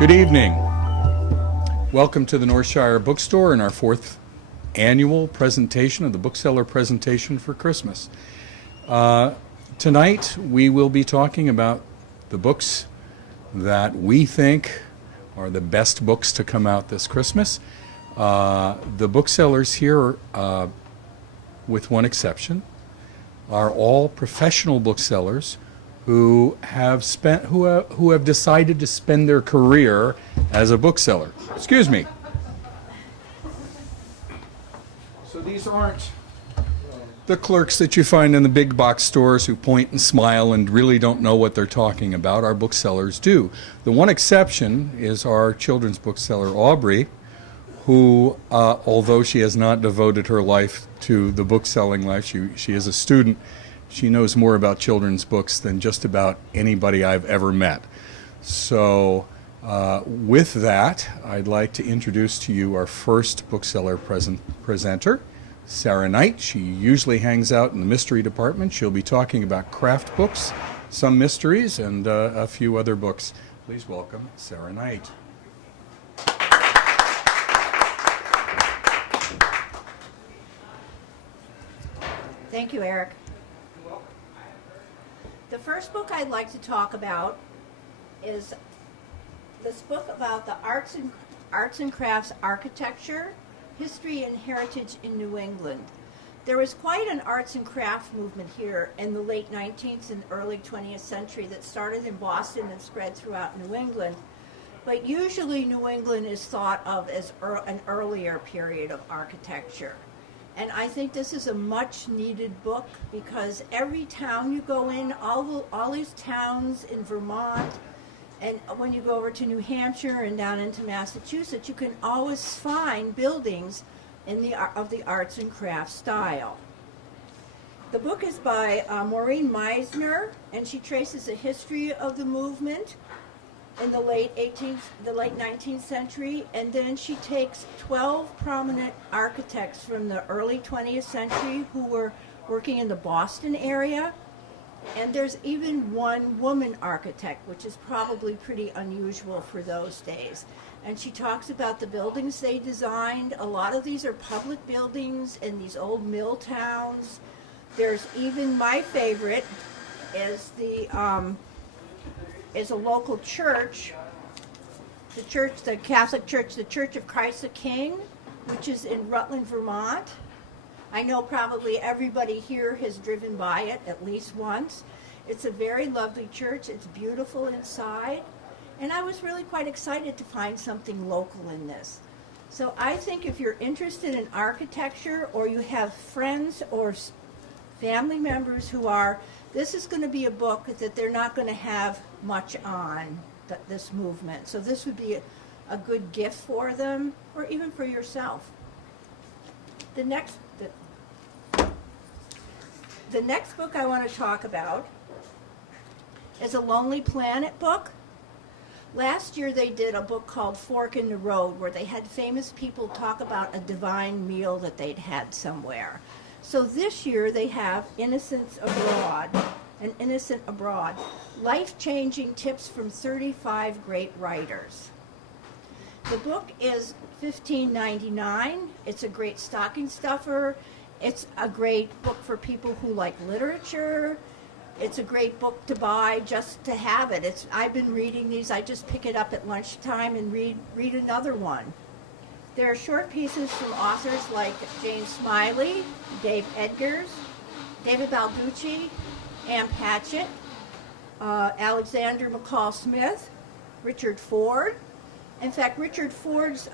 Good evening. Welcome to the Northshire Bookstore and our fourth annual presentation of the Bookseller presentation for Christmas. Tonight we will be talking about the books that we think are the best books to come out this Christmas. The booksellers here, with one exception, are all professional booksellers who have decided to spend their career as a bookseller. Excuse me. So these aren't the clerks that you find in the big box stores who point and smile and really don't know what they're talking about. Our booksellers do. The one exception is our children's bookseller, Aubrey, who, although she has not devoted her life to the bookselling life, she is a student. She knows more about children's books than just about anybody I've ever met. So with that, I'd like to introduce to you our first bookseller presenter, Sarah Knight. She usually hangs out in the mystery department. She'll be talking about craft books, some mysteries, and a few other books. Please welcome Sarah Knight. Thank you, Erik. The first book I'd like to talk about is this book about the arts and crafts architecture, history and heritage in New England. There was quite an arts and craft movement here in the late 19th and early 20th century that started in Boston and spread throughout New England. But usually New England is thought of as an earlier period of architecture. And I think this is a much needed book because every town you go in, all these towns in Vermont, and when you go over to New Hampshire and down into Massachusetts, you can always find buildings of the arts and crafts style. The book is by Maureen Meisner, and she traces a history of the movement in the late 19th century, and then she takes 12 prominent architects from the early 20th century who were working in the Boston area, and there's even one woman architect, which is probably pretty unusual for those days. And she talks about the buildings they designed. A lot of these are public buildings in these old mill towns. There's even my favorite is is a local church, the Catholic Church, the Church of Christ the King, which is in Rutland, Vermont. I know probably everybody here has driven by it at least once. It's a very lovely church. It's beautiful inside. And I was really quite excited to find something local in this. So I think if you're interested in architecture or you have friends or family members who are, this is going to be a book that they're not going to have much on this movement. So this would be a good gift for them, or even for yourself. The next book I want to talk about is a Lonely Planet book. Last year they did a book called Fork in the Road, where they had famous people talk about a divine meal that they'd had somewhere. So this year they have Innocent Abroad, life-changing tips from 35 great writers. The book is $15.99. It's a great stocking stuffer. It's a great book for people who like literature. It's a great book to buy just to have it. I've been reading these. I just pick it up at lunchtime and read another one. There are short pieces from authors like Jane Smiley, Dave Edgars, David Balducci, Ann Patchett, Alexander McCall Smith, Richard Ford. In fact, Richard Ford's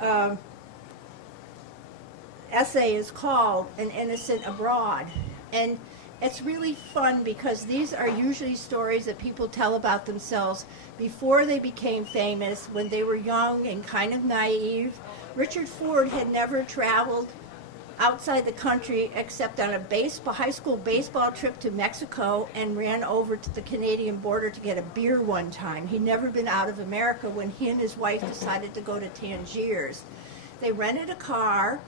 essay is called An Innocent Abroad. And it's really fun because these are usually stories that people tell about themselves before they became famous, when they were young and kind of naive. Richard Ford had never traveled outside the country except on a high school baseball trip to Mexico, and ran over to the Canadian border to get a beer one time. He'd never been out of America when he and his wife decided to go to Tangiers. They rented a car,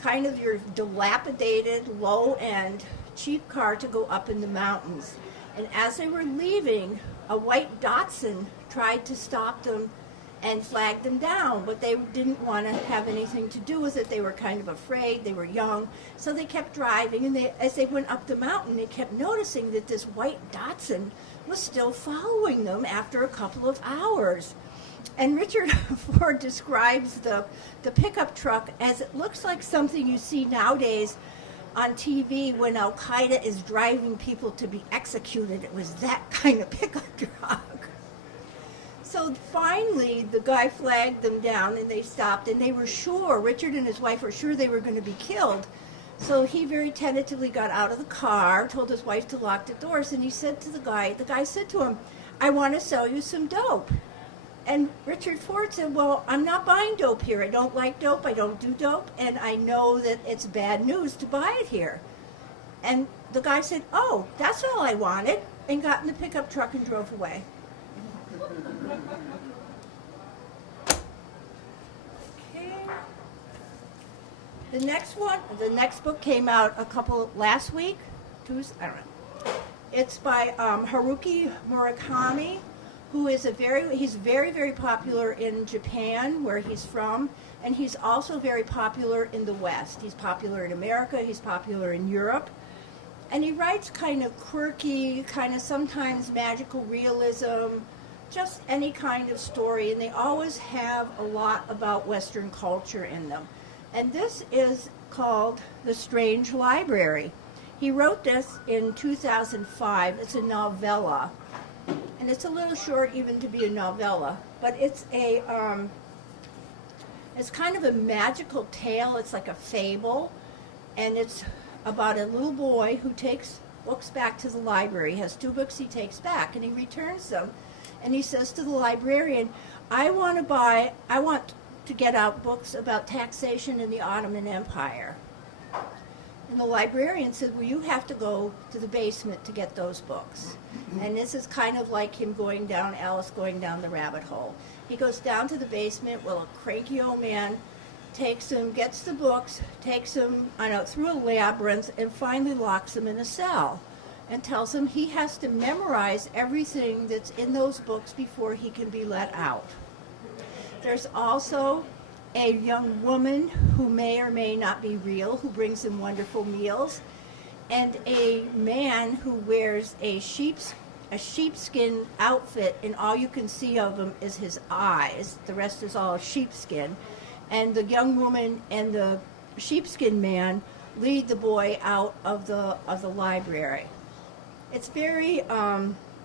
kind of your dilapidated, low-end, cheap car to go up in the mountains. And as they were leaving, a white Datsun tried to stop them and flagged them down, but they didn't want to have anything to do with it. They were kind of afraid. They were young, so they kept driving, and as they went up the mountain, they kept noticing that this white Datsun was still following them after a couple of hours. And Richard Ford describes the pickup truck as it looks like something you see nowadays on TV when Al-Qaeda is driving people to be executed. It was that kind of pickup truck. So finally, the guy flagged them down, and they stopped, and they were sure, Richard and his wife were sure they were going to be killed. So he very tentatively got out of the car, told his wife to lock the doors, and he said to the guy said to him, "I want to sell you some dope." And Richard Ford said, "Well, I'm not buying dope here. I don't like dope. I don't do dope. And I know that it's bad news to buy it here." And the guy said, "Oh, that's all I wanted," and got in the pickup truck and drove away. Okay. The next book came out last week. Tuesday, I don't know. It's by Haruki Murakami, who is he's very, very popular in Japan, where he's from, and he's also very popular in the West. He's popular in America, he's popular in Europe, and he writes kind of quirky, kind of sometimes magical realism, just any kind of story, and they always have a lot about Western culture in them. And this is called The Strange Library. He wrote this in 2005. It's a novella. And it's a little short even to be a novella, but it's it's kind of a magical tale. It's like a fable, and it's about a little boy who takes books back to the library. He has 2 books he takes back, and he returns them, and he says to the librarian, I want to get out books about taxation in the Ottoman Empire." And the librarian said, "Well, you have to go to the basement to get those books." And this is kind of like him Alice going down the rabbit hole. He goes down to the basement. Well, a cranky old man takes him, gets the books, takes him through a labyrinth, and finally locks him in a cell and tells him he has to memorize everything that's in those books before he can be let out. There's also a young woman who may or may not be real, who brings him wonderful meals, and a man who wears a sheepskin outfit, and all you can see of him is his eyes. The rest is all sheepskin. And the young woman and the sheepskin man lead the boy out of the library. It's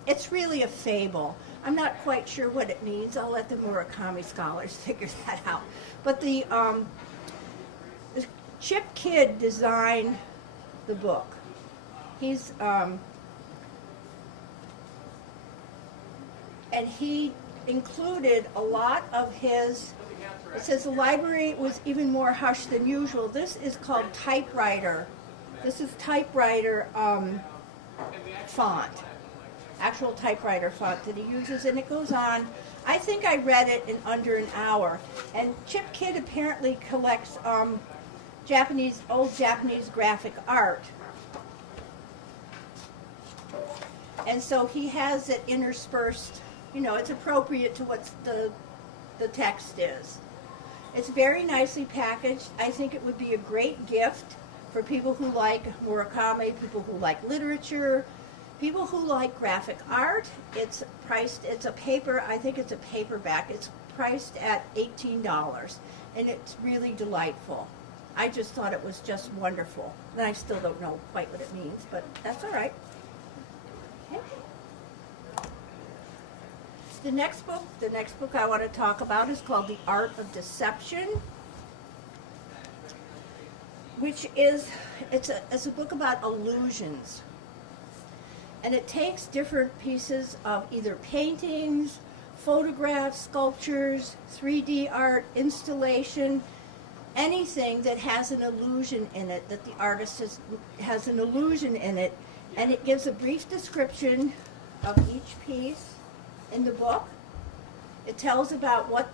it's really a fable. I'm not quite sure what it means. I'll let the Murakami scholars figure that out. But the Chip Kidd designed the book. He's and he included a lot of his. It says the library was even more hushed than usual. This is called typewriter. This is typewriter font. Actual typewriter font that he uses, and it goes on. I think I read it in under an hour. And Chip Kidd apparently collects old Japanese graphic art. And so he has it interspersed, it's appropriate to what the text is. It's very nicely packaged. I think it would be a great gift for people who like Murakami, people who like literature, people who like graphic art. It's a paper, I think it's a paperback. It's priced at $18, and it's really delightful. I just thought it was just wonderful. And I still don't know quite what it means, but that's all right. Okay. The next book I want to talk about is called The Art of Deception, which is, it's a book about illusions. And it takes different pieces of either paintings, photographs, sculptures, 3D art, installation, anything that has an illusion in it, that the artist has an illusion in it, and it gives a brief description of each piece in the book. It tells about what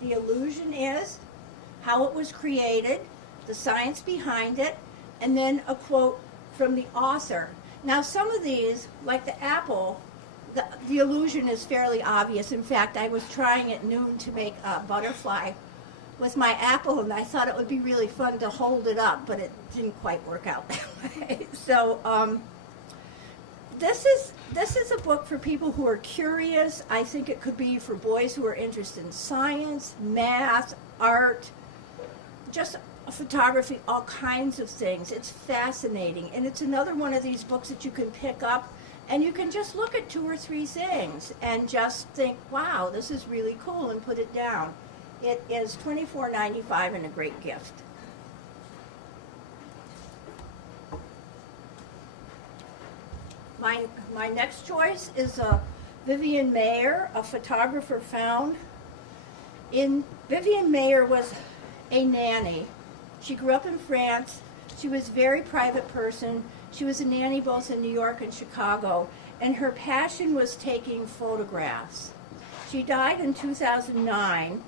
the illusion is, how it was created, the science behind it, and then a quote from the author. Now, some of these, like the apple, the illusion is fairly obvious. In fact, I was trying at noon to make a butterfly with my apple, and I thought it would be really fun to hold it up, but it didn't quite work out that way. So this is a book for people who are curious. I think it could be for boys who are interested in science, math, art, just photography, all kinds of things. It's fascinating, and it's another one of these books that you can pick up and you can just look at 2 or 3 things and just think, wow, this is really cool, and put it down. It is $24.95 and a great gift. My next choice is Vivienne Mayor, a photographer found. Vivienne Mayor was a nanny. She grew up in France. She was a very private person. She was a nanny both in New York and Chicago, and her passion was taking photographs. She died in 2009,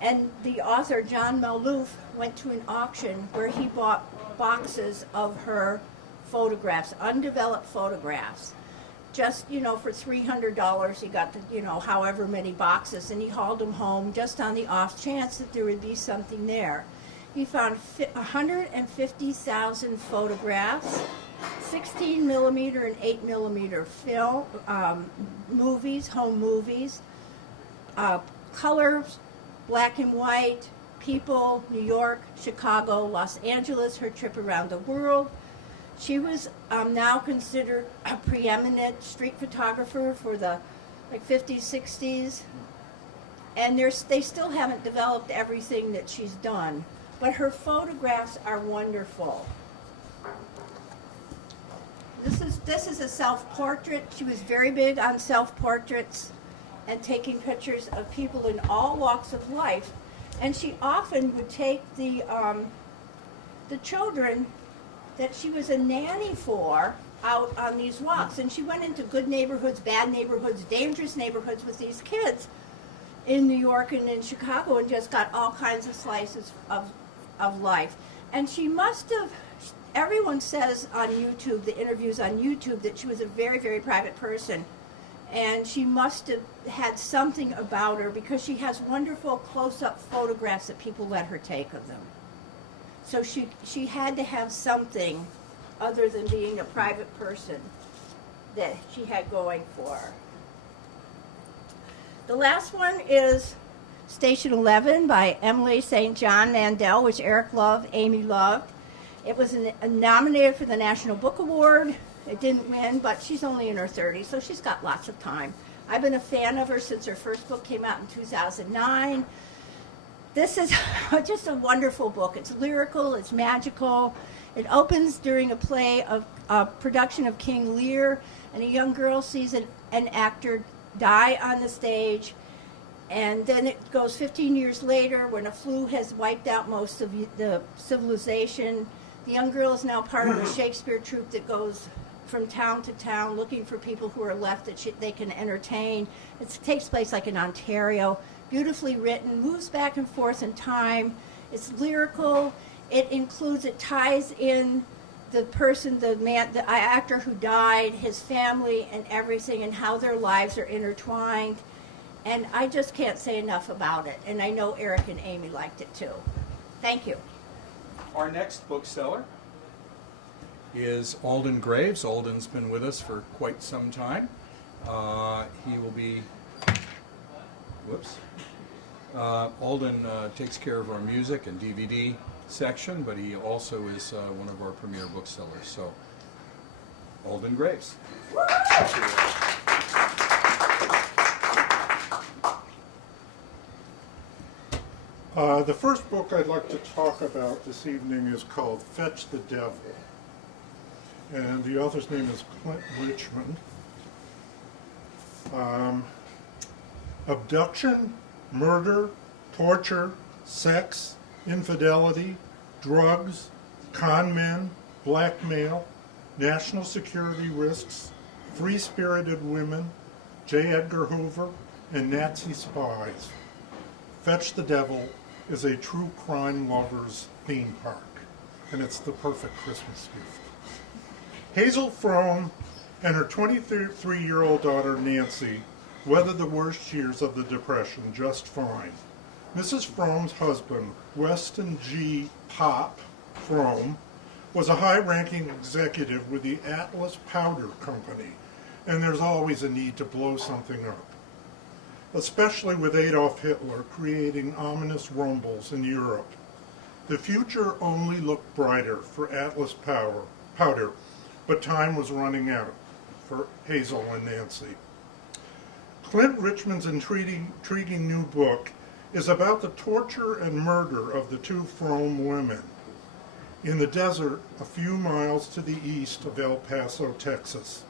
and the author, John Maloof, went to an auction where he bought boxes of her photographs, undeveloped photographs. Just, for $300, he got however many boxes, and he hauled them home just on the off chance that there would be something there. He found 150,000 photographs, 16 millimeter and 8 millimeter film, movies, home movies, colors, black and white, people, New York, Chicago, Los Angeles, her trip around the world. She was now considered a preeminent street photographer for the 50s, 60s, and they still haven't developed everything that she's done, but her photographs are wonderful. This is a self-portrait. She was very big on self-portraits and taking pictures of people in all walks of life, and she often would take the children that she was a nanny for out on these walks, and she went into good neighborhoods, bad neighborhoods, dangerous neighborhoods with these kids in New York and in Chicago, and just got all kinds of slices of life. And she must have, everyone says on YouTube, the interviews on YouTube, that she was a very, very private person, and she must have had something about her, because she has wonderful close-up photographs that people let her take of them. So she had to have something other than being a private person that she had going for her. The last one is Station 11 by Emily St. John Mandel, which Erik loved, Amy loved. It was nominated for the National Book Award. It didn't win, but she's only in her 30s, so she's got lots of time. I've been a fan of her since her first book came out in 2009. This is just a wonderful book. It's lyrical, it's magical. It opens during a play of a production of King Lear, and a young girl sees an actor die on the stage, and then it goes 15 years later when a flu has wiped out most of the civilization. The young girl is now part of a Shakespeare troupe that goes from town to town looking for people who are left that they can entertain. It takes place in Ontario. Beautifully written, moves back and forth in time. It's lyrical. It ties in the person, the actor who died, his family, and everything, and how their lives are intertwined. And I just can't say enough about it. And I know Erik and Amy liked it too. Thank you. Our next bookseller is Alden Graves. Alden's been with us for quite some time. He will be... Whoops. Alden takes care of our music and DVD section, but he also is one of our premier booksellers. So, Alden Graves. The first book I'd like to talk about this evening is called Fetch the Devil, and the author's name is Clint Richmond. Abduction, murder, torture, sex, infidelity, drugs, con men, blackmail, national security risks, free-spirited women, J. Edgar Hoover, and Nazi spies. Fetch the Devil is a true crime lover's theme park, and it's the perfect Christmas gift. Hazel Frome and her 23-year-old daughter Nancy weathered the worst years of the Depression just fine. Mrs. Fromm's husband, Weston G. Pop Fromm, was a high-ranking executive with the Atlas Powder Company, and there's always a need to blow something up, especially with Adolf Hitler creating ominous rumbles in Europe. The future only looked brighter for Atlas Powder, but time was running out for Hazel and Nancy. Clint Richmond's intriguing new book is about the torture and murder of the two Fromm women in the desert a few miles to the east of El Paso, Texas.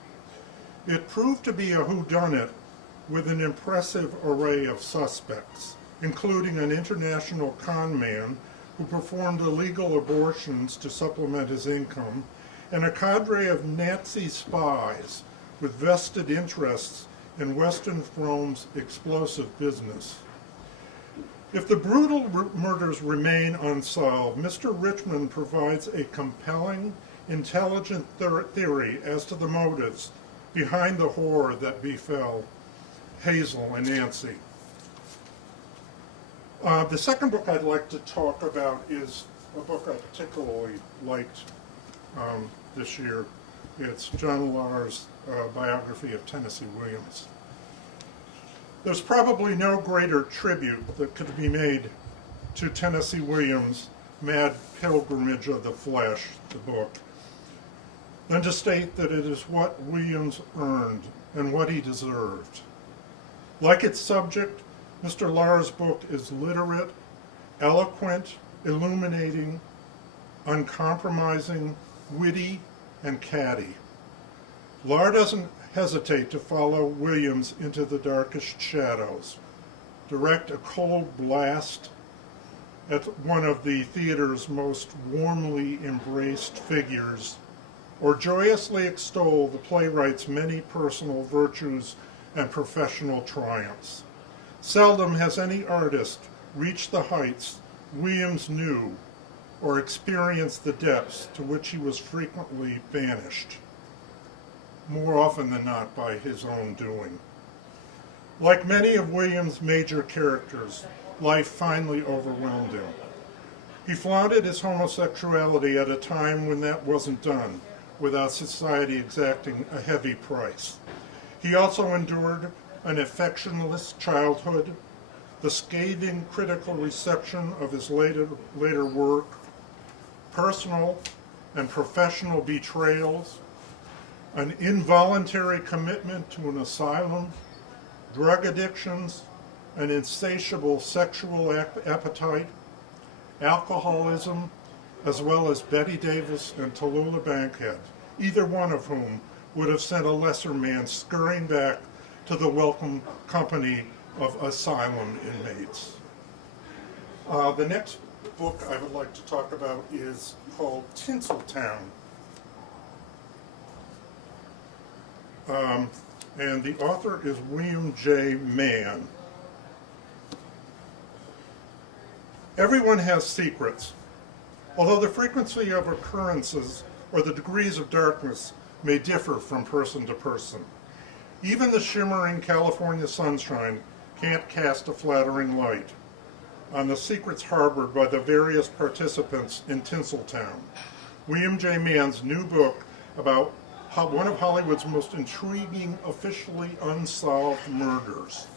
It proved to be a whodunit with an impressive array of suspects, including an international con man who performed illegal abortions to supplement his income, and a cadre of Nazi spies with vested interests in Weston Fromm's explosive business. If the brutal murders remain unsolved, Mr. Richmond provides a compelling, intelligent theory as to the motives behind the horror that befell Hazel and Nancy. The second book I'd like to talk about is a book I particularly liked this year. It's John Lars' biography of Tennessee Williams. There's probably no greater tribute that could be made to Tennessee Williams' Mad Pilgrimage of the Flesh, the book, than to state that it is what Williams earned and what he deserved. Like its subject, Mr. Lars' book is literate, eloquent, illuminating, uncompromising, witty, and catty. Lars doesn't hesitate to follow Williams into the darkest shadows, direct a cold blast at one of the theater's most warmly embraced figures, or joyously extol the playwright's many personal virtues and professional triumphs. Seldom has any artist reached the heights Williams knew or experienced the depths to which he was frequently banished, more often than not by his own doing. Like many of Williams' major characters, life finally overwhelmed him. He flaunted his homosexuality at a time when that wasn't done, without society exacting a heavy price. He also endured an affectionless childhood, the scathing critical reception of his later work, personal and professional betrayals, an involuntary commitment to an asylum, drug addictions, an insatiable sexual appetite, alcoholism, as well as Betty Davis and Tallulah Bankhead, either one of whom would have sent a lesser man scurrying back to the welcome company of asylum inmates. The next book I would like to talk about is called Tinseltown. And the author is William J. Mann. Everyone has secrets, although the frequency of occurrences or the degrees of darkness may differ from person to person. Even the shimmering California sunshine can't cast a flattering light on the secrets harbored by the various participants in Tinseltown, William J. Mann's new book about one of Hollywood's most intriguing, officially unsolved murders.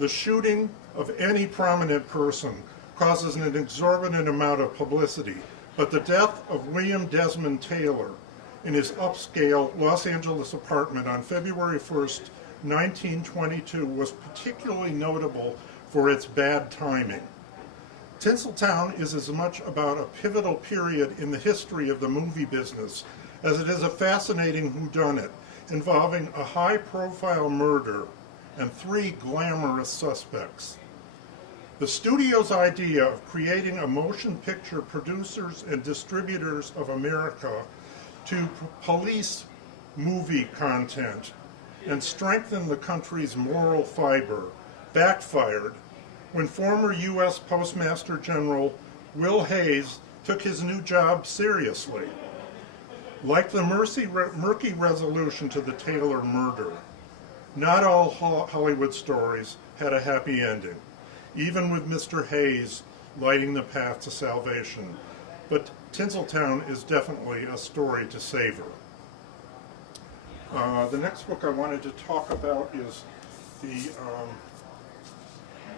The shooting of any prominent person causes an exorbitant amount of publicity, but the death of William Desmond Taylor in his upscale Los Angeles apartment on February 1st, 1922 was particularly notable for its bad timing. Tinseltown is as much about a pivotal period in the history of the movie business as it is a fascinating whodunit involving a high-profile murder and 3 glamorous suspects. The studio's idea of creating a motion picture producers and distributors of America to police movie content and strengthen the country's moral fiber backfired when former U.S. Postmaster General Will Hayes took his new job seriously. Like the murky resolution to the Taylor murder, not all Hollywood stories had a happy ending, even with Mr. Hayes lighting the path to salvation. But Tinseltown is definitely a story to savor. The next book I wanted to talk about is the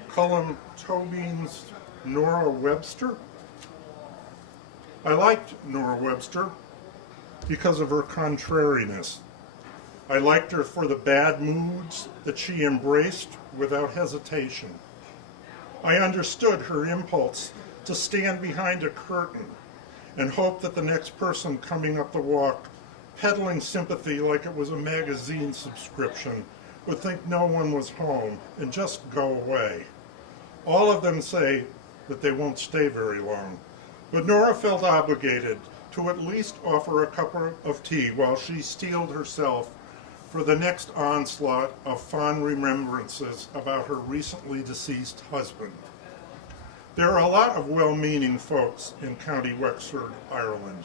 Cullum Tobin's Nora Webster. I liked Nora Webster because of her contrariness. I liked her for the bad moods that she embraced without hesitation. I understood her impulse to stand behind a curtain and hope that the next person coming up the walk, peddling sympathy like it was a magazine subscription, would think no one was home and just go away. All of them say that they won't stay very long, but Nora felt obligated to at least offer a cup of tea while she steeled herself for the next onslaught of fond remembrances about her recently deceased husband. There are a lot of well-meaning folks in County Wexford, Ireland.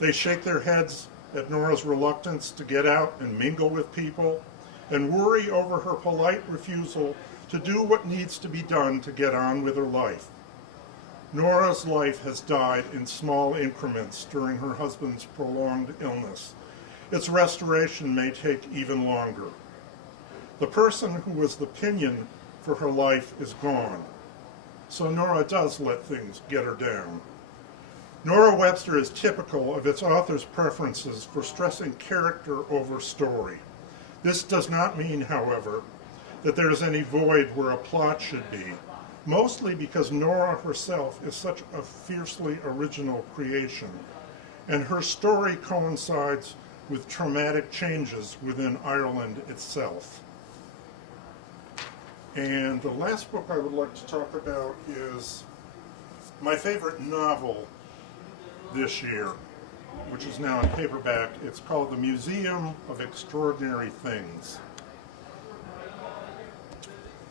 They shake their heads at Nora's reluctance to get out and mingle with people, and worry over her polite refusal to do what needs to be done to get on with her life. Nora's life has died in small increments during her husband's prolonged illness. Its restoration may take even longer. The person who was the pinion for her life is gone, so Nora does let things get her down. Nora Webster is typical of its author's preferences for stressing character over story. This does not mean, however, that there is any void where a plot should be, mostly because Nora herself is such a fiercely original creation, and her story coincides with traumatic changes within Ireland itself. And the last book I would like to talk about is my favorite novel this year, which is now in paperback. It's called The Museum of Extraordinary Things.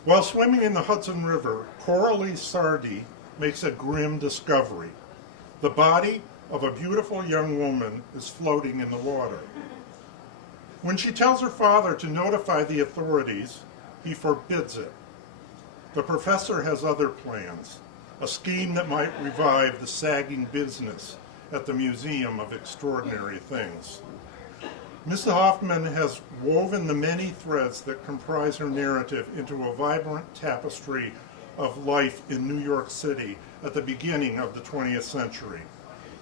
While swimming in the Hudson River, Coralie Sardi makes a grim discovery. The body of a beautiful young woman is floating in the water. When she tells her father to notify the authorities, he forbids it. The professor has other plans, a scheme that might revive the sagging business at the Museum of Extraordinary Things. Mrs. Hoffman has woven the many threads that comprise her narrative into a vibrant tapestry of life in New York City at the beginning of the 20th century.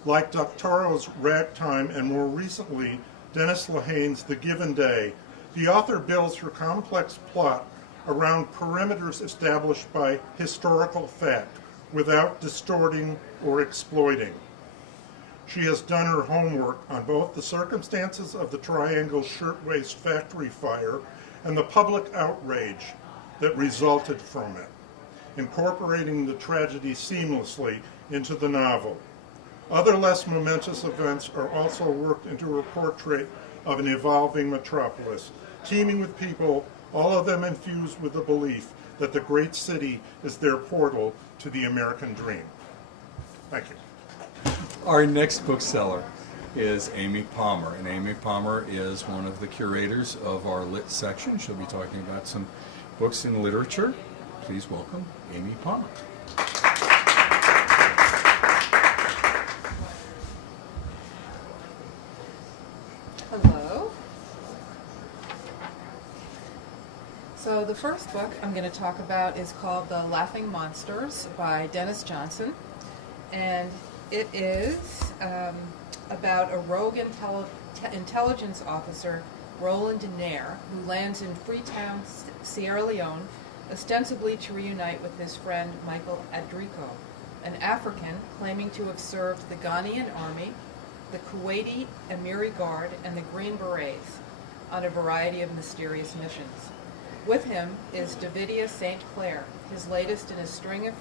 Like Doctorow's Ragtime and more recently Dennis Lehane's The Given Day, the author builds her complex plot around perimeters established by historical fact without distorting or exploiting. She has done her homework on both the circumstances of the Triangle Shirtwaist Factory fire and the public outrage that resulted from it, incorporating the tragedy seamlessly into the novel. Other less momentous events are also worked into her portrait of an evolving metropolis, teeming with people, all of them infused with the belief that the great city is their portal to the American dream. Thank you. Our next bookseller is Amy Palmer, and Amy Palmer is one of the curators of our lit section. She'll be talking about some books in literature. Please welcome Amy Palmer. Hello. So the first book I'm going to talk about is called The Laughing Monsters by Dennis Johnson, and it is about a rogue intelligence officer, Roland Nair, who lands in Freetown, Sierra Leone, ostensibly to reunite with his friend Michael Adrico, an African claiming to have served the Ghanaian army, the Kuwaiti Emiri Guard, and the Green Berets on a variety of mysterious missions. With him is Davidia St. Clair, his latest in a string of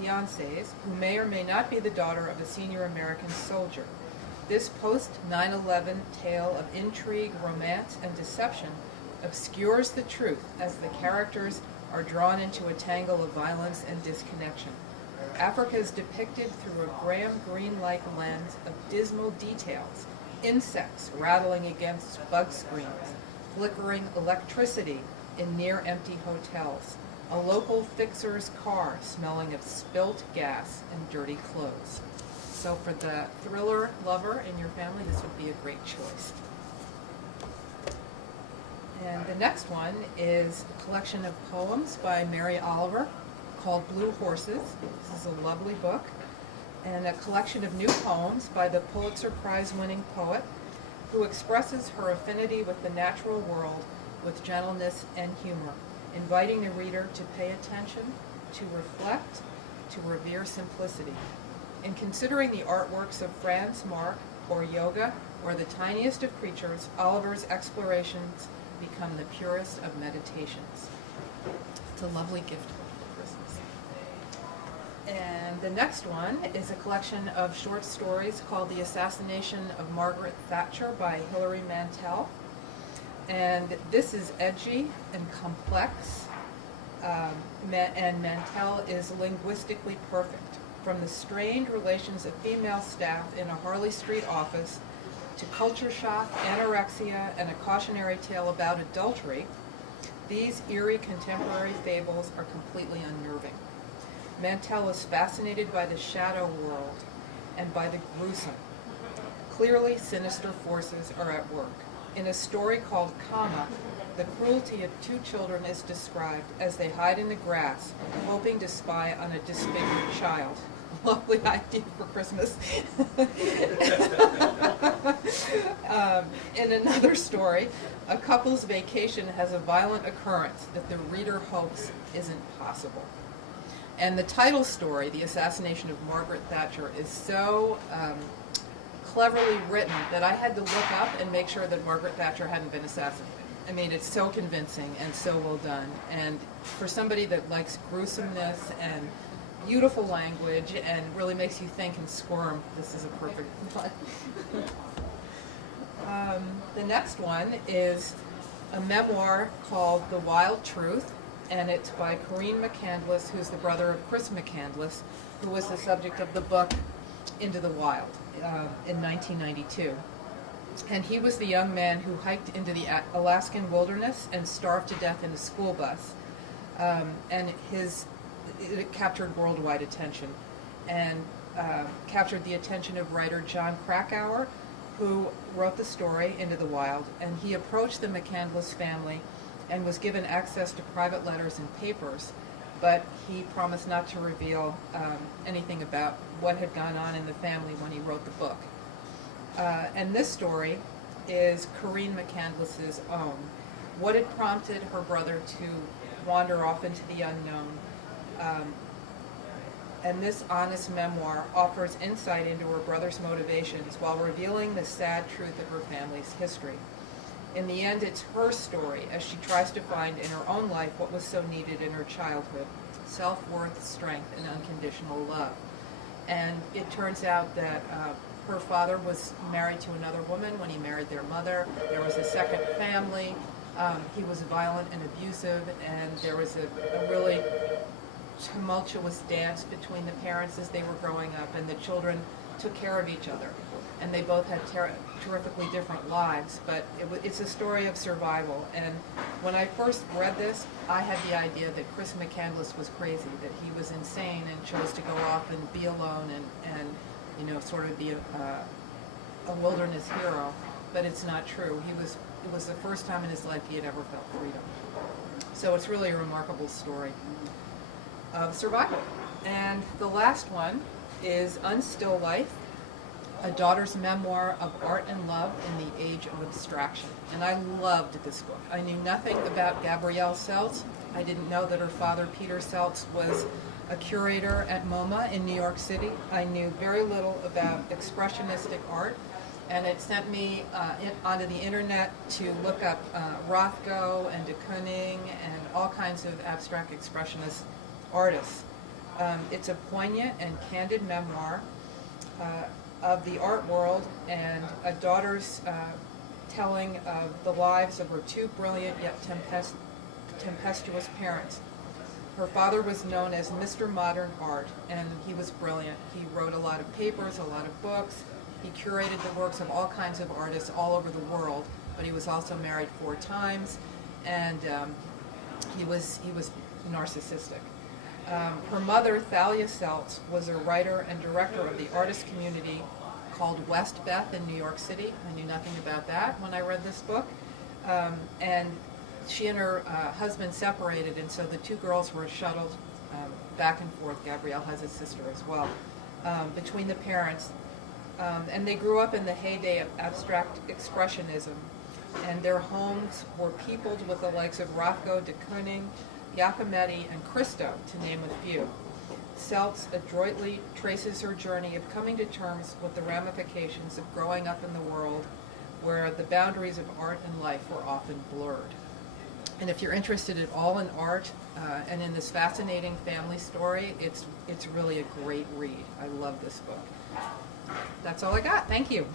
fiancées, who may or may not be the daughter of a senior American soldier. This post-9/11 tale of intrigue, romance, and deception obscures the truth as the characters are drawn into a tangle of violence and disconnection. Africa is depicted through a Graham Greene-like lens of dismal details insects rattling against bug screens, flickering electricity in near-empty hotels, a local fixer's car smelling of spilt gas and dirty clothes. So for the thriller lover in your family, this would be a great choice. And the next one is a collection of poems by Mary Oliver called Blue Horses. This is a lovely book. And a collection of new poems by the Pulitzer Prize-winning poet who expresses her affinity with the natural world with gentleness and humor, inviting the reader to pay attention, to reflect, to revere simplicity. In considering the artworks of Franz Marc or yoga or the tiniest of creatures, Oliver's explorations become the purest of meditations. It's a lovely gift for Christmas. And the next one is a collection of short stories called The Assassination of Margaret Thatcher by Hilary Mantel. And this is edgy and complex, and Mantel is linguistically perfect. From the strained relations of female staff in a Harley Street office to culture shock, anorexia, and a cautionary tale about adultery, these eerie contemporary fables are completely unnerving. Mantel is fascinated by the shadow world and by the gruesome. Clearly, sinister forces are at work. In a story called Kama, the cruelty of two children is described as they hide in the grass, hoping to spy on a disfigured child. Lovely idea for Christmas. In another story, a couple's vacation has a violent occurrence that the reader hopes isn't possible. And the title story, The Assassination of Margaret Thatcher, is so cleverly written that I had to look up and make sure that Margaret Thatcher hadn't been assassinated. I mean, it's so convincing and so well done. And for somebody that likes gruesomeness and beautiful language and really makes you think and squirm, this is a perfect one. The next one is a memoir called The Wild Truth, and it's by Corinne McCandless, who's the brother of Chris McCandless, who was the subject of the book Into the Wild in 1992. And he was the young man who hiked into the Alaskan wilderness and starved to death in a school bus. And it captured worldwide attention and captured the attention of writer John Krakauer, who wrote the story Into the Wild. And he approached the McCandless family and was given access to private letters and papers, but he promised not to reveal anything about what had gone on in the family when he wrote the book. And this story is Corinne McCandless's own. What had prompted her brother to wander off into the unknown. And this honest memoir offers insight into her brother's motivations while revealing the sad truth of her family's history. In the end, it's her story as she tries to find in her own life what was so needed in her childhood: self-worth, strength, and unconditional love. And it turns out that her father was married to another woman when he married their mother. There was a second family. He was violent and abusive, and there was a really tumultuous dance between the parents as they were growing up, and the children took care of each other. And they both had terrifically different lives, but it's a story of survival. And when I first read this, I had the idea that Chris McCandless was crazy, that he was insane and chose to go off and be alone and you know, sort of be a wilderness hero. But it's not true. It was the first time in his life he had ever felt freedom. So it's really a remarkable story of survival. And the last one is Unstow Life, a daughter's memoir of art and love in the age of abstraction. And I loved this book. I knew nothing about Gabrielle Seltz. I didn't know that her father, Peter Seltz, was a curator at MoMA in New York City. I knew very little about expressionistic art, and it sent me onto the internet to look up Rothko and de Kooning and all kinds of abstract expressionist artists. It's a poignant and candid memoir of the art world and a daughter's telling of the lives of her two brilliant yet tempestuous parents. Her father was known as Mr. Modern Art, and he was brilliant. He wrote a lot of papers, a lot of books, He curated the works of all kinds of artists all over the world, but he was also married 4 times, and he was narcissistic. Her mother, Thalia Seltz, was a writer and director of the artist community called West Beth in New York City. I knew nothing about that when I read this book. And she and her husband separated, and so the 2 girls were shuttled back and forth. Gabrielle has a sister as well, between the parents. And they grew up in the heyday of abstract expressionism, and their homes were peopled with the likes of Rothko, de Kooning, Giacometti, and Christo, to name a few. Seltz adroitly traces her journey of coming to terms with the ramifications of growing up in the world where the boundaries of art and life were often blurred. And if you're interested at all in art and in this fascinating family story, it's really a great read. I love this book. That's all I got. Thank you.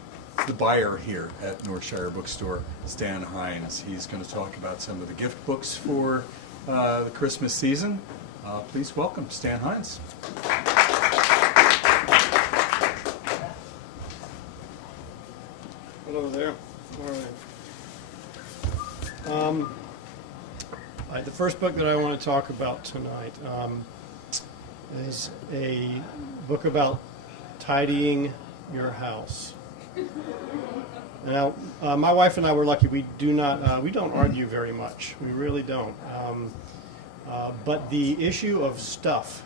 The buyer here at Northshire Bookstore, Stan Hynds. He's going to talk about some of the gift books for the Christmas season. Please welcome Stan Hynds. Hello there. All right. The first book that I want to talk about tonight is a book about tidying your house. Now, my wife and I were lucky. We don't argue very much. We really don't. But the issue of stuff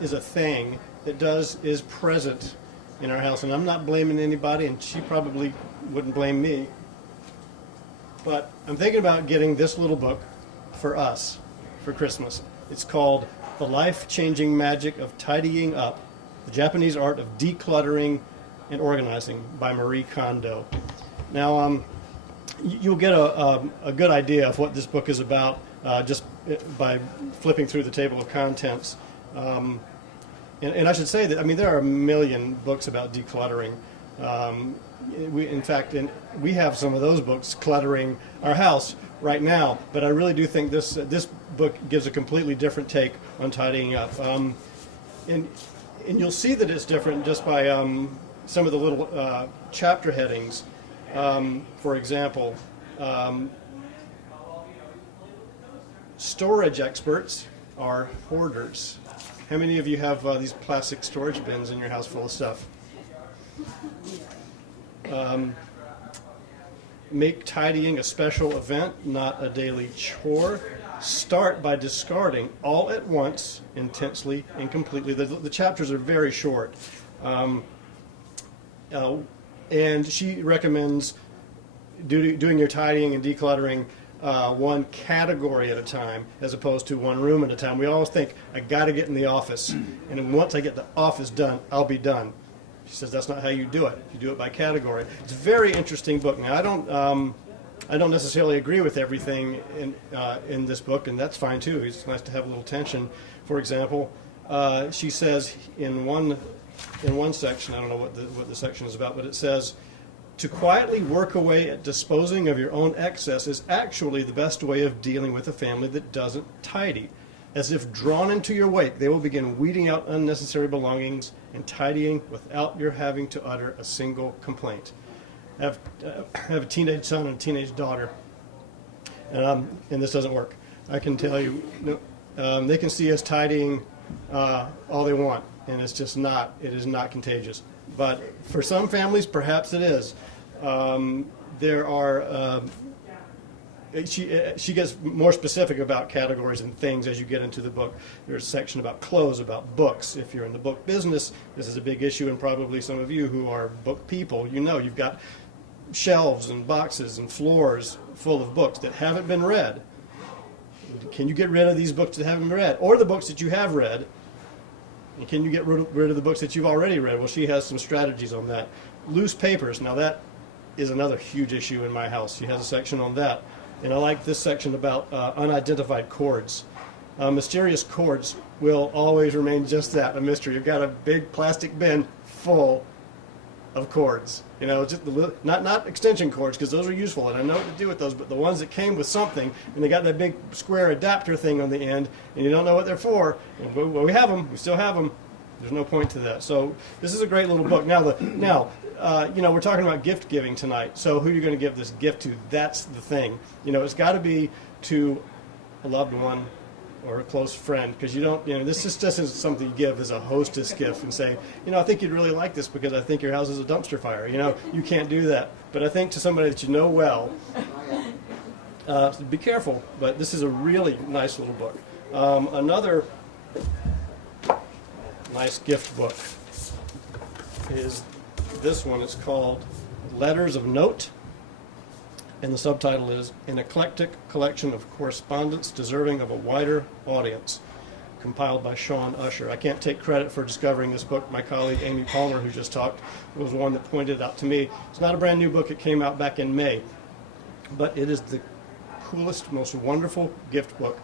is a thing that is present in our house, and I'm not blaming anybody, and she probably wouldn't blame me. But I'm thinking about getting this little book for us for Christmas. It's called The Life-Changing Magic of Tidying Up, the Japanese Art of Decluttering and Organizing by Marie Kondo. Now, you'll get a good idea of what this book is about just by flipping through the table of contents. And I should say that, there are a million books about decluttering. We have some of those books cluttering our house right now, but I really do think this book gives a completely different take on tidying up. And you'll see that it's different just by some of the little chapter headings. For example, storage experts are hoarders. How many of you have these plastic storage bins in your house full of stuff? Make tidying a special event, not a daily chore. Start by discarding all at once, intensely and completely. The chapters are very short. And she recommends doing your tidying and decluttering one category at a time as opposed to one room at a time. We always think, I got to get in the office, and then once I get the office done, I'll be done. She says that's not how you do it. You do it by category. It's a very interesting book. Now, I don't necessarily agree with everything in this book, and that's fine too. It's nice to have a little tension. For example, she says in one section, I don't know what the section is about, but it says, to quietly work away at disposing of your own excess is actually the best way of dealing with a family that doesn't tidy. As if drawn into your wake, they will begin weeding out unnecessary belongings and tidying without your having to utter a single complaint. I have a teenage son and a teenage daughter, and this doesn't work. I can tell you, they can see us tidying all they want, and it is not contagious. But for some families, perhaps it is. There are, she gets more specific about categories and things as you get into the book. There's a section about clothes, about books. If you're in the book business, this is a big issue, and probably some of you who are book people, you've got shelves and boxes and floors full of books that haven't been read. Can you get rid of these books that haven't been read? Or the books that you have read? And can you get rid of the books that you've already read? Well, she has some strategies on that. Loose papers. Now, that is another huge issue in my house. She has a section on that. And I like this section about unidentified cords. Mysterious cords will always remain just that, a mystery. You've got a big plastic bin full of cords. Just not extension cords, because those are useful, and I know what to do with those, but the ones that came with something, and they got that big square adapter thing on the end, and you don't know what they're for. Well, we have them. We still have them. There's no point to that. So this is a great little book. Now, we're talking about gift giving tonight. So who are you going to give this gift to? That's the thing. It's got to be to a loved one or a close friend, because this just isn't something you give as a hostess gift and say, I think you'd really like this because I think your house is a dumpster fire. You can't do that. But I think to somebody that you know well, be careful. But this is a really nice little book. Another nice gift book is this one. It's called Letters of Note, and the subtitle is An Eclectic Collection of Correspondence Deserving of a Wider Audience, compiled by Sean Usher. I can't take credit for discovering this book. My colleague Amy Palmer, who just talked, was the one that pointed it out to me. It's not a brand new book. It came out back in May, but it is the coolest, most wonderful gift book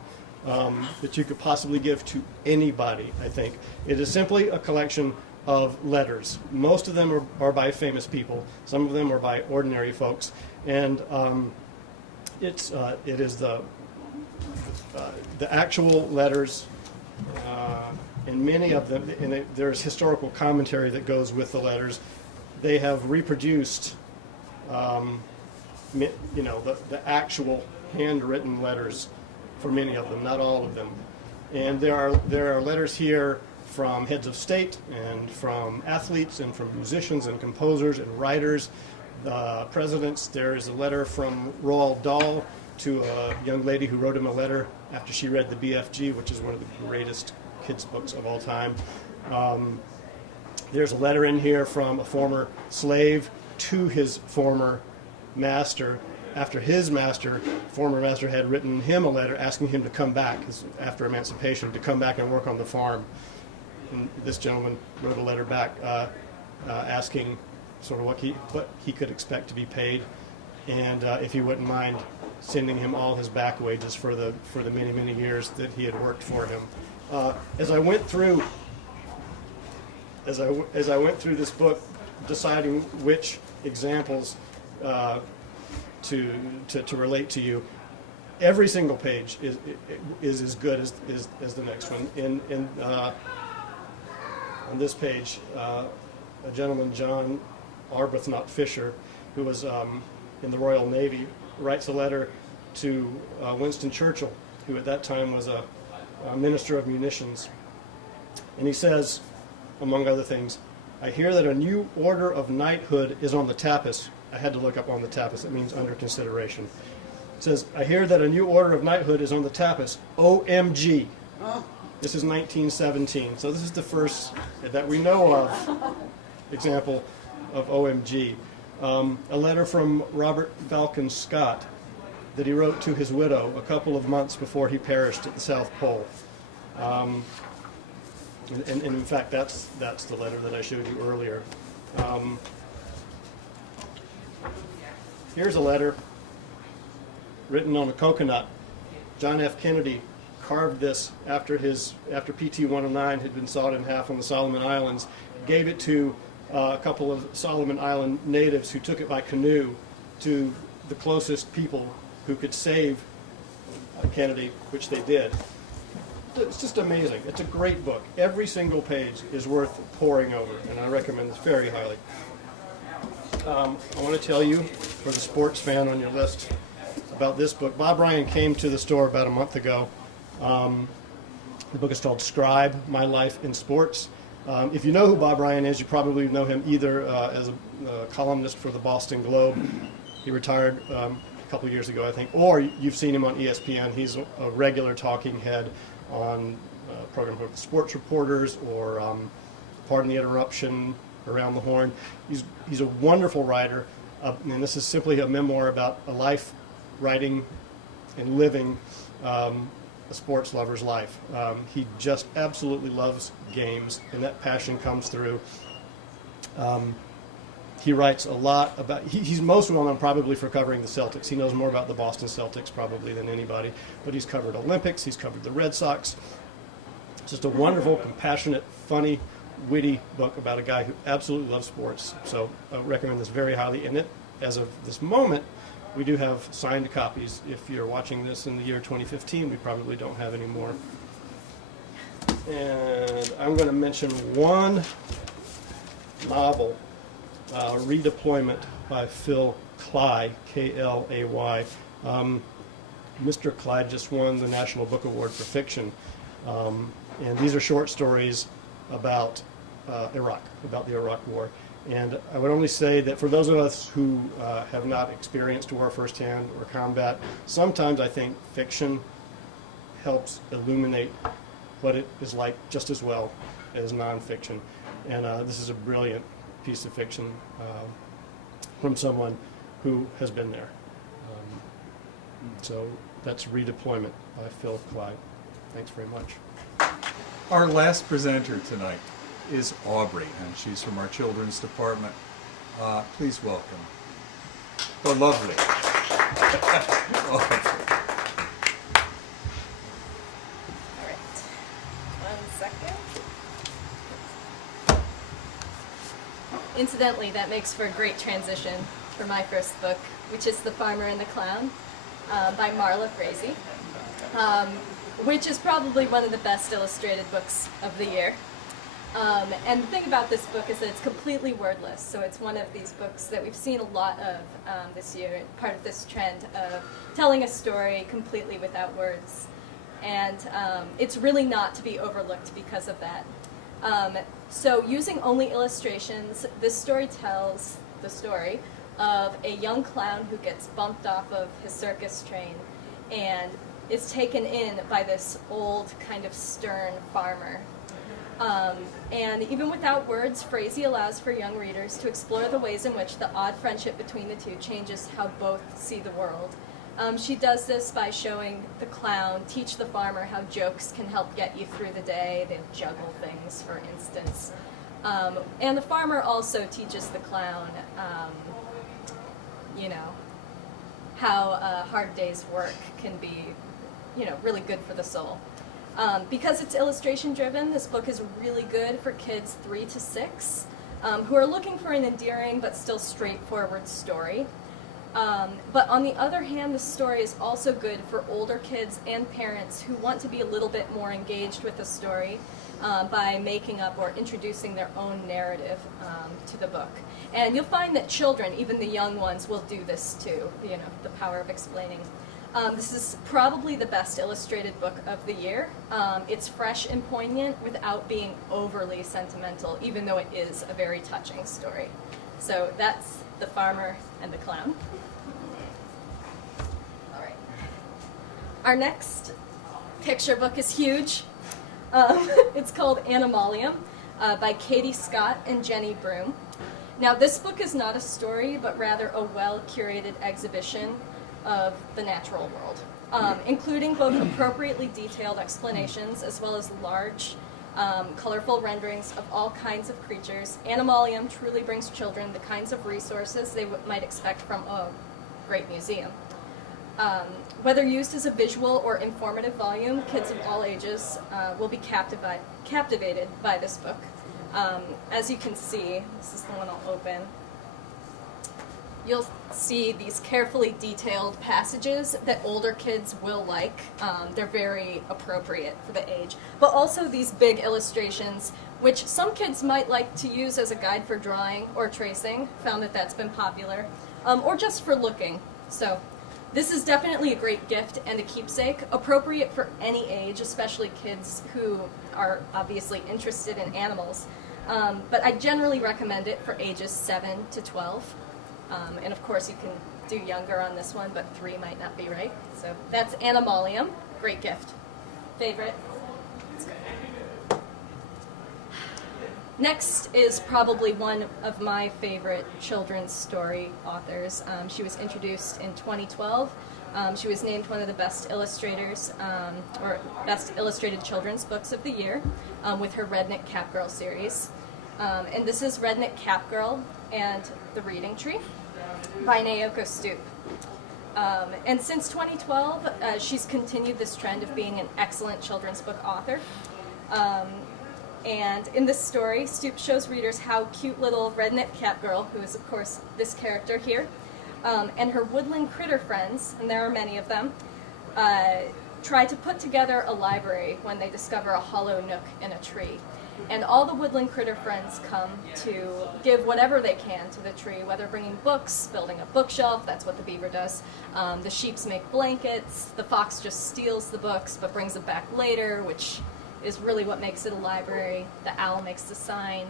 that you could possibly give to anybody, I think. It is simply a collection of letters. Most of them are by famous people. Some of them are by ordinary folks. And it is the actual letters, and many of them, and there's historical commentary that goes with the letters. They have reproduced, the actual handwritten letters for many of them, not all of them. And there are letters here from heads of state and from athletes and from musicians and composers and writers, presidents. There is a letter from Roald Dahl to a young lady who wrote him a letter after she read the BFG, which is one of the greatest kids' books of all time. There's a letter in here from a former slave to his former master, after his former master had written him a letter asking him to come back after emancipation, to come back and work on the farm. And this gentleman wrote a letter back asking sort of what he could expect to be paid, and if he wouldn't mind sending him all his back wages for the many years that he had worked for him. As I went through this book, deciding which examples to relate to you, every single page is as good as the next one. On this page, a gentleman, John Arbuthnot Fisher, who was in the Royal Navy, writes a letter to Winston Churchill, who at that time was a minister of munitions. And he says, among other things, I hear that a new order of knighthood is on the tapis. I had to look up on the tapis. It means under consideration. It says, I hear that a new order of knighthood is on the tapis. OMG. This is 1917. So this is the first that we know of example of OMG. A letter from Robert Falcon Scott that he wrote to his widow a couple of months before he perished at the South Pole. And in fact, that's the letter that I showed you earlier. Here's a letter written on a coconut. John F. Kennedy carved this after PT-109 had been sawed in half on the Solomon Islands, gave it to a couple of Solomon Island natives who took it by canoe to the closest people who could save Kennedy, which they did. It's just amazing. It's a great book. Every single page is worth poring over, and I recommend this very highly. I want to tell you, for the sports fan on your list, about this book. Bob Ryan came to the store about a month ago. The book is called Scribe, My Life in Sports. If you know who Bob Ryan is, you probably know him either as a columnist for the Boston Globe. He retired a couple years ago, I think, or you've seen him on ESPN. He's a regular talking head on programs with sports reporters or Pardon the Interruption, Around the Horn. He's a wonderful writer, and this is simply a memoir about a life writing and living a sports lover's life. He just absolutely loves games, and that passion comes through. He writes a lot about, he's most well known probably for covering the Celtics. He knows more about the Boston Celtics probably than anybody, but he's covered Olympics, he's covered the Red Sox. Just a wonderful, compassionate, funny, witty book about a guy who absolutely loves sports. So I recommend this very highly. And as of this moment, we do have signed copies. If you're watching this in the year 2015, we probably don't have any more. And I'm going to mention one novel, Redeployment by Phil Klay, K-L-A-Y. Mr. Clyde just won the National Book Award for fiction. And these are short stories about Iraq, about the Iraq War. And I would only say that for those of us who have not experienced war firsthand or combat, sometimes I think fiction helps illuminate what it is like just as well as nonfiction. And this is a brilliant piece of fiction from someone who has been there. So that's Redeployment by Phil Clyde. Thanks very much. Our last presenter tonight is Aubrey, and she's from our children's department. Please welcome the lovely Aubrey. All right. 1 second. Incidentally, that makes for a great transition for my first book, which is The Farmer and the Clown by Marla Frazee, which is probably one of the best illustrated books of the year. And the thing about this book is that it's completely wordless, so it's one of these books that we've seen a lot of this year, part of this trend of telling a story completely without words. And it's really not to be overlooked because of that. So using only illustrations, this story tells the story of a young clown who gets bumped off of his circus train and is taken in by this old, kind of stern farmer. And even without words, Frazee allows for young readers to explore the ways in which the odd friendship between the two changes how both see the world. She does this by showing the clown teach the farmer how jokes can help get you through the day. They juggle things, for instance. And the farmer also teaches the clown, how a hard day's work can be, really good for the soul. Because it's illustration-driven, this book is really good for kids 3 to 6 who are looking for an endearing but still straightforward story. But on the other hand, the story is also good for older kids and parents who want to be a little bit more engaged with the story by making up or introducing their own narrative to the book. And you'll find that children, even the young ones, will do this too, the power of explaining. This is probably the best illustrated book of the year. It's fresh and poignant without being overly sentimental, even though it is a very touching story. So that's The Farmer and the Clown. All right. Our next picture book is huge. It's called Amalia by Katie Scott and Jenny Broom. Now, this book is not a story, but rather a well-curated exhibition of the natural world, including both appropriately detailed explanations as well as large, colorful renderings of all kinds of creatures. Animalium truly brings children the kinds of resources they might expect from a great museum. Whether used as a visual or informative volume, kids of all ages will be captivated by this book. As you can see, this is the one I'll open. You'll see these carefully detailed passages that older kids will like. They're very appropriate for the age. But also these big illustrations, which some kids might like to use as a guide for drawing or tracing. Found that that's been popular. Or just for looking. So this is definitely a great gift and a keepsake, appropriate for any age, especially kids who are obviously interested in animals. But I generally recommend it for ages 7 to 12. And of course you can do younger on this one, but 3 might not be right. So that's Animalium. Great gift. Favorite? Next is probably one of my favorite children's story authors. She was introduced in 2012. She was named one of the best illustrators, or best illustrated children's books of the year with her Redneck Capgirl series. And this is Redneck Capgirl and the Reading Tree by Naoko Stoop. And since 2012, she's continued this trend of being an excellent children's book author. And in this story, Stoop shows readers how cute little Redneck Capgirl, who is of course this character here, and her woodland critter friends, and there are many of them, try to put together a library when they discover a hollow nook in a tree. And all the woodland critter friends come to give whatever they can to the tree, whether bringing books, building a bookshelf, that's what the beaver does. The sheeps make blankets, the fox just steals the books but brings it back later, which is really what makes it a library. The owl makes the sign.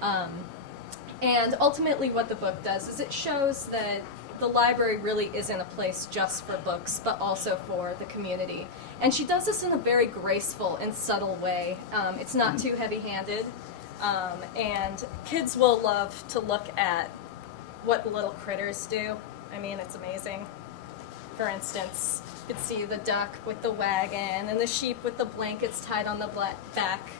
And ultimately what the book does is it shows that the library really isn't a place just for books, but also for the community. And she does this in a very graceful and subtle way. It's not too heavy-handed, and kids will love to look at what the little critters do. I mean, it's amazing. For instance, you could see the duck with the wagon, and the sheep with the blankets tied on the back,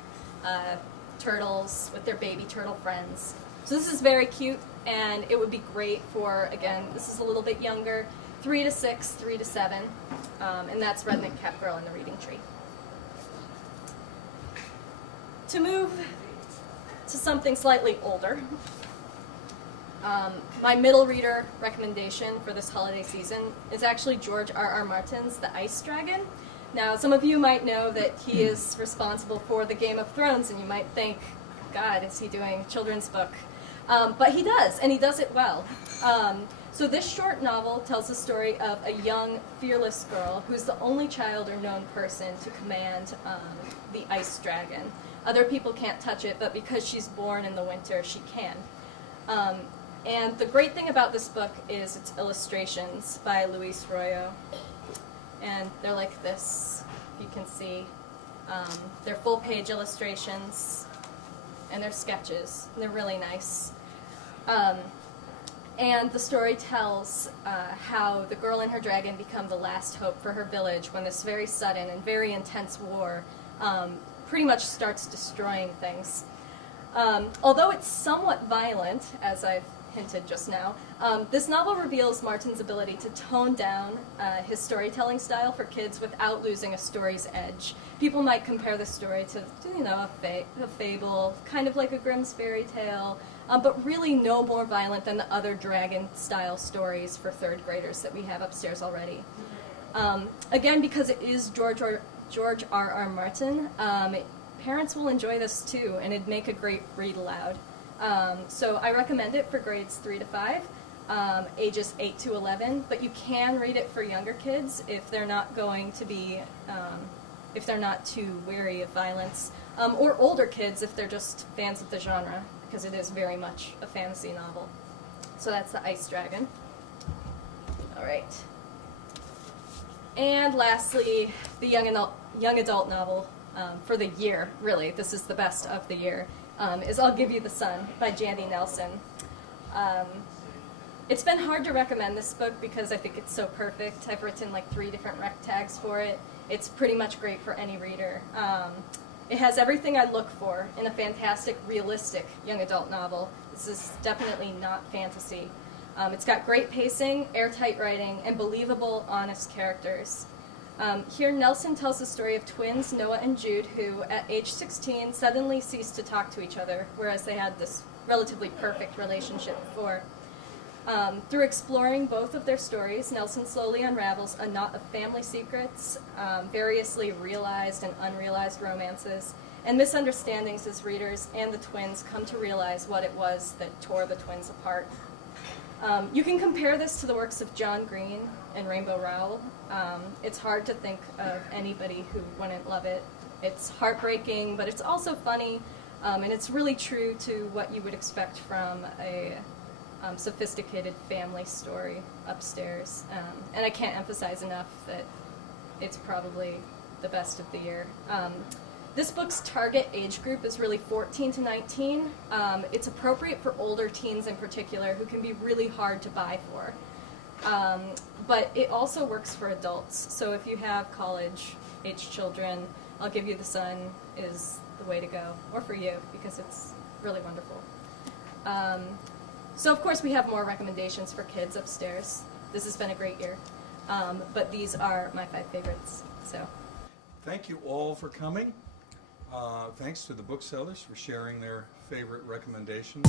turtles with their baby turtle friends. So this is very cute, and it would be great for, again, this is a little bit younger, 3 to 6, 3 to 7, and that's Redneck Cat Girl in the Reading Tree. To move to something slightly older, my middle reader recommendation for this holiday season is actually George R.R. Martin's The Ice Dragon. Now, some of you might know that he is responsible for the Game of Thrones, and you might think, God, is he doing a children's book? But he does, and he does it well. So this short novel tells the story of a young, fearless girl who's the only child or known person to command the ice dragon. Other people can't touch it, but because she's born in the winter, she can. And the great thing about this book is its illustrations by Luis Royo. And they're like this, if you can see. They're full-page illustrations, and they're sketches. And they're really nice. And the story tells how the girl and her dragon become the last hope for her village when this very sudden and very intense war pretty much starts destroying things. Although it's somewhat violent, as I've hinted just now, this novel reveals Martin's ability to tone down his storytelling style for kids without losing a story's edge. People might compare the story to, you know, a fable, kind of like a Grimm's fairy tale, but really no more violent than the other dragon-style stories for third graders that we have upstairs already. Again, because it is George R.R. Martin, parents will enjoy this too, and it'd make a great read aloud. So I recommend it for grades 3 to 5, ages 8 to 11, but you can read it for younger kids if they're not going to be, if they're not too wary of violence, or older kids if they're just fans of the genre, because it is very much a fantasy novel. So that's The Ice Dragon. All right. And lastly, the young adult novel for the year, really, this is the best of the year, is I'll Give You the Sun by Jandy Nelson. It's been hard to recommend this book because I think it's so perfect. I've written like 3 different rec tags for it. It's pretty much great for any reader. It has everything I look for in a fantastic, realistic young adult novel. This is definitely not fantasy. It's got great pacing, airtight writing, and believable, honest characters. Here, Nelson tells the story of twins, Noah and Jude, who, at age 16, suddenly ceased to talk to each other, whereas they had this relatively perfect relationship before. Through exploring both of their stories, Nelson slowly unravels a knot of family secrets, variously realized and unrealized romances, and misunderstandings as readers and the twins come to realize what it was that tore the twins apart. You can compare this to the works of John Green and Rainbow Rowell. It's hard to think of anybody who wouldn't love it. It's heartbreaking, but it's also funny, and it's really true to what you would expect from a sophisticated family story upstairs. And I can't emphasize enough that it's probably the best of the year. This book's target age group is really 14 to 19. It's appropriate for older teens in particular who can be really hard to buy for. But it also works for adults. So if you have college-age children, I'll Give You the Sun is the way to go. Or for you, because it's really wonderful. So of course we have more recommendations for kids upstairs. This has been a great year. But these are my 5 favorites. So, Thank you all for coming. Thanks to the Booksellers for sharing their favorite recommendations.